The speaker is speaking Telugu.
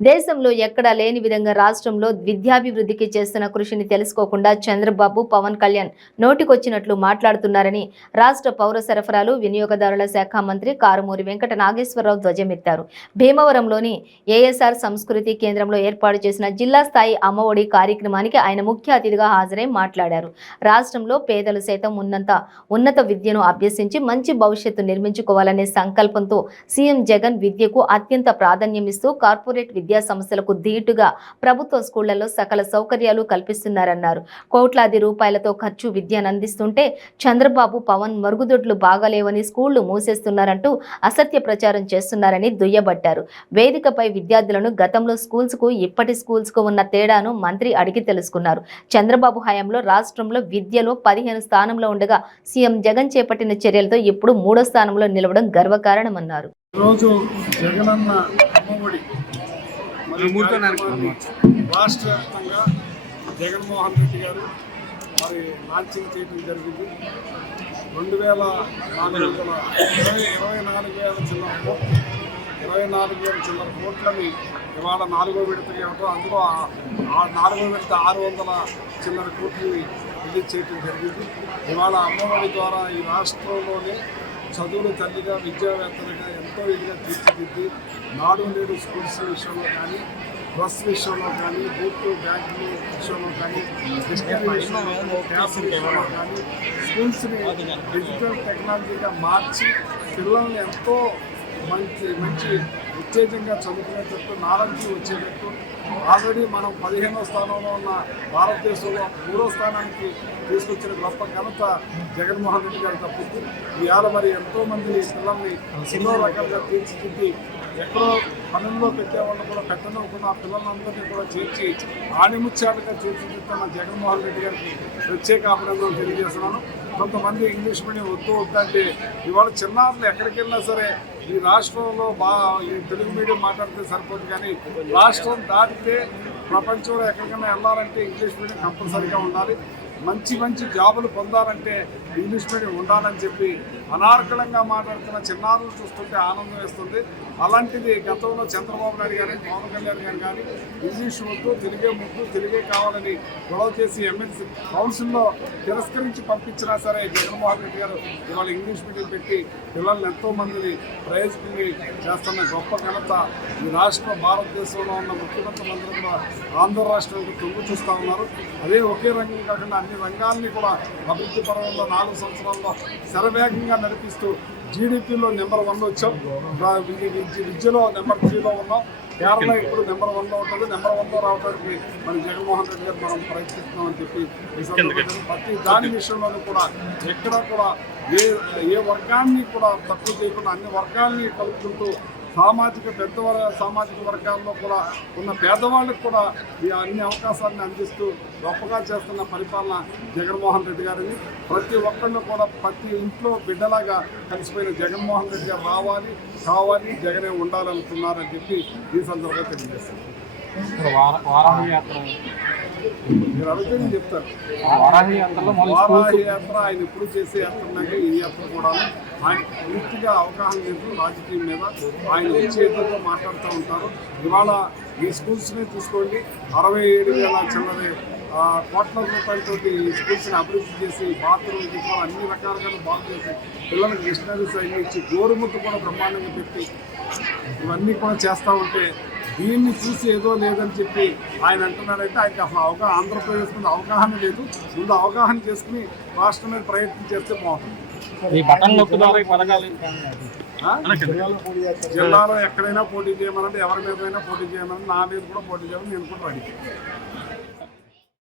దేశంలో ఎక్కడా లేని విధంగా రాష్ట్రంలో విద్యాభివృద్ధికి చేస్తున్న కృషిని తెలుసుకోకుండా చంద్రబాబు పవన్ కళ్యాణ్ నోటికొచ్చినట్లు మాట్లాడుతున్నారని రాష్ట్ర పౌర సరఫరాలు వినియోగదారుల శాఖ మంత్రి కారుమూరి వెంకట నాగేశ్వరరావు ధ్వజమెత్తారు. భీమవరంలోని ఏఎస్ఆర్ సంస్కృతి కేంద్రంలో ఏర్పాటు చేసిన జిల్లా స్థాయి అమ్మఒడి కార్యక్రమానికి ఆయన ముఖ్య అతిథిగా హాజరై మాట్లాడారు. రాష్ట్రంలో పేదలు సైతం ఉన్నంత ఉన్నత విద్యను అభ్యసించి మంచి భవిష్యత్తు నిర్మించుకోవాలనే సంకల్పంతో సీఎం జగన్ విద్యకు అత్యంత ప్రాధాన్యమిస్తూ కార్పొరేట్ విద్య విద్యా సంస్థలకు ధీటుగా ప్రభుత్వ స్కూళ్ళలో సకల సౌకర్యాలు కల్పిస్తున్నారన్నారు. కోట్లాది రూపాయలతో ఖర్చు విద్యను అందిస్తుంటే చంద్రబాబు పవన్ మరుగుదొడ్లు బాగాలేవని స్కూళ్ళు మూసేస్తున్నారంటూ అసత్య ప్రచారం చేస్తున్నారని దుయ్యబట్టారు. వేదికపై విద్యార్థులను గతంలో స్కూల్స్కు ఇప్పటి స్కూల్స్కు ఉన్న తేడాను మంత్రి అడిగి తెలుసుకున్నారు. చంద్రబాబు హయాంలో రాష్ట్రంలో విద్యలో పదిహేను స్థానంలో ఉండగా సీఎం జగన్ చేపట్టిన చర్యలతో ఇప్పుడు మూడో స్థానంలో నిలవడం గర్వకారణమన్నారు. రోజు జగనన్న అమ్మఒడి రాష్ట్ర వ్యాప్తంగా జగన్మోహన్ రెడ్డి గారు మరి లాంచింగ్ చేయడం జరిగింది. రెండు వేల నాలుగు వందల ఇరవై ఇరవై నాలుగు వేల చిల్లర కోట్లు ఇరవై నాలుగు వేల చిల్లర కోట్లని ఇవాళ నాలుగో విడత ఇవ్వడం అందులో ఆ- నాలుగో విడత ఆరు వందల చిల్లర కోట్లని రిలీజ్ చేయడం జరిగింది. ఇవాళ అమ్మఒడి ద్వారా ఈ రాష్ట్రంలోనే చదువులు తల్లిగా విద్యావేత్తలుగా ఎంతో ఇదిగా తీర్చిదిద్ది నాడు నేడు స్కూల్స్ విషయంలో కానీ బస్ విషయంలో కానీ బూట్లు బ్యాగులు విషయంలో కానీ విషయంలో కానీ స్కూల్స్ని డిజిటల్ టెక్నాలజీగా మార్చి పిల్లల్ని ఎంతో మంచి మంచి ఉత్తేజంగా చదువుకునేటట్టు నాలెడ్జ్ వచ్చేటట్టు. ఆల్రెడీ మనం పదిహేనో స్థానంలో ఉన్న భారతదేశంలో మూడో స్థానానికి తీసుకొచ్చిన గొప్ప ఘనత జగన్మోహన్ రెడ్డి గారు తప్పింది ఇవాళ మరి ఎంతోమంది పిల్లల్ని ఎన్నో రకాలుగా తీర్చిదిద్ది ఎక్కడో పనుల్లో పెట్టేవాళ్ళు కూడా పెట్టనుకున్న ఆ పిల్లలందరినీ కూడా చేర్చి ఆణిముచ్చాటగా తీర్చిదిద్దుతున్న జగన్మోహన్ రెడ్డి గారికి ప్రత్యేక అభినందనలు తెలియజేస్తున్నాను. కొంతమంది ఇంగ్లీష్ మీడియం వద్దు వద్దంటే ఇవాళ చిన్నారులు ఎక్కడికి వెళ్ళినా సరే ఈ రాష్ట్రంలో బా ఈ తెలుగు మీడియం మాట్లాడితే సరిపోదు కానీ రాష్ట్రం దాటితే ప్రపంచంలో ఎక్కడికైనా వెళ్ళాలంటే ఇంగ్లీష్ మీడియం కంపల్సరీగా ఉండాలి. మంచి మంచి జాబులు పొందాలంటే ఇంగ్లీష్ మీడియం ఉండాలని చెప్పి అనార్కలంగా మాట్లాడుతున్న చిన్నారులు చూస్తుంటే ఆనందం వేస్తుంది. అలాంటిది గతంలో చంద్రబాబు నాయుడు గారు పవన్ కళ్యాణ్ గారు కానీ ఇంగ్లీష్ వద్దు తెలుగే ముద్దు తెలుగే కావాలని గొడవ చేసి ఎమ్మెల్సీ కౌన్సిల్లో తిరస్కరించి పంపించినా సరే జగన్మోహన్ రెడ్డి గారు ఇవాళ ఇంగ్లీష్ మీడియం పెట్టి పిల్లల్ని ఎంతో మందిని ప్రయోజకుల్ని చేస్తున్న గొప్ప ఘనత ఈ రాష్ట్ర భారతదేశంలో ఉన్న ముఖ్యమంత్రులందరూ కూడా ఆంధ్ర రాష్ట్రానికి తొంగు చూస్తూ ఉన్నారు. అదే ఒకే రంగం కాకుండా అన్ని రంగాల్ని కూడా అభివృద్ధి పర్వంలో నాలుగు సంవత్సరాల్లో శరవేగంగా నడిపిస్తూ జీడిపిలో నెంబర్ వన్ వచ్చాం. విద్యలో నెంబర్ త్రీలో ఉన్నాం. కేరళ ఇప్పుడు నెంబర్ వన్లో ఉంటుంది. నెంబర్ వన్లో రావడానికి మన జగన్మోహన్ రెడ్డి గారు మనం ప్రయత్నిస్తున్నామని చెప్పి ప్రతి దాని విషయంలోనూ కూడా ఎక్కడ కూడా ఏ ఏ వర్గాన్ని కూడా తక్కువ చేయకుండా అన్ని వర్గాల్ని కలుపుకుంటూ సామాజిక పెద్ద సామాజిక వర్గాల్లో కూడా ఉన్న పేదవాళ్ళకి కూడా ఈ అన్ని అవకాశాలను అందిస్తూ గొప్పగా చేస్తున్న పరిపాలన జగన్మోహన్ రెడ్డి గారిని. ప్రతి ఒక్కళ్ళు కూడా ప్రతి ఇంట్లో బిడ్డలాగా కలిసిపోయిన జగన్మోహన్ రెడ్డి గారు రావాలి కావాలి జగనే ఉండాలనుకున్నారని చెప్పి ఈ సందర్భంగా తెలియజేస్తాను వారాహి యాత్ర. మీరు అడిగితే నేను చెప్తాను వారాహి యాత్రలో వారాహి యాత్ర ఆయన ఎప్పుడు చేసే యాత్రలాగే ఈ యాత్ర కూడా ఆయన పూర్తిగా అవగాహన లేదు రాజకీయం మీద. ఆయన వచ్చేదో మాట్లాడుతూ ఉంటారు. ఇవాళ ఈ స్కూల్స్ని తీసుకోండి అరవై ఏడు వేల చిల్లర కోట్ల రూపాయలతో ఈ స్కూల్స్ని అభివృద్ధి చేసి బాత్రూమ్ గిట్లు అన్ని రకాలుగా బాగు చేసి పిల్లలకు మిషనరీస్ అన్ని ఇచ్చి గోరుముద్ద కూడా బ్రహ్మాండంగా పెట్టి ఇవన్నీ కూడా చేస్తూ ఉంటే దీన్ని చూసి ఏదో లేదని చెప్పి ఆయన అంటున్నారంటే ఆయనకి అసలు అవగాహన ఆంధ్రప్రదేశ్ మీద అవగాహన లేదు. ముందు అవగాహన చేసుకుని రాష్ట్రం మీద ప్రయత్నం చేస్తే బాగుంటుంది. ఈ బటన్? జిల్లాలో ఎక్కడైనా పోటీ చేయమనంటే ఎవరి మీదైనా పోటీ చేయమని నా మీద కూడా పోటీ చేయమని నేను కూడా రెడీ.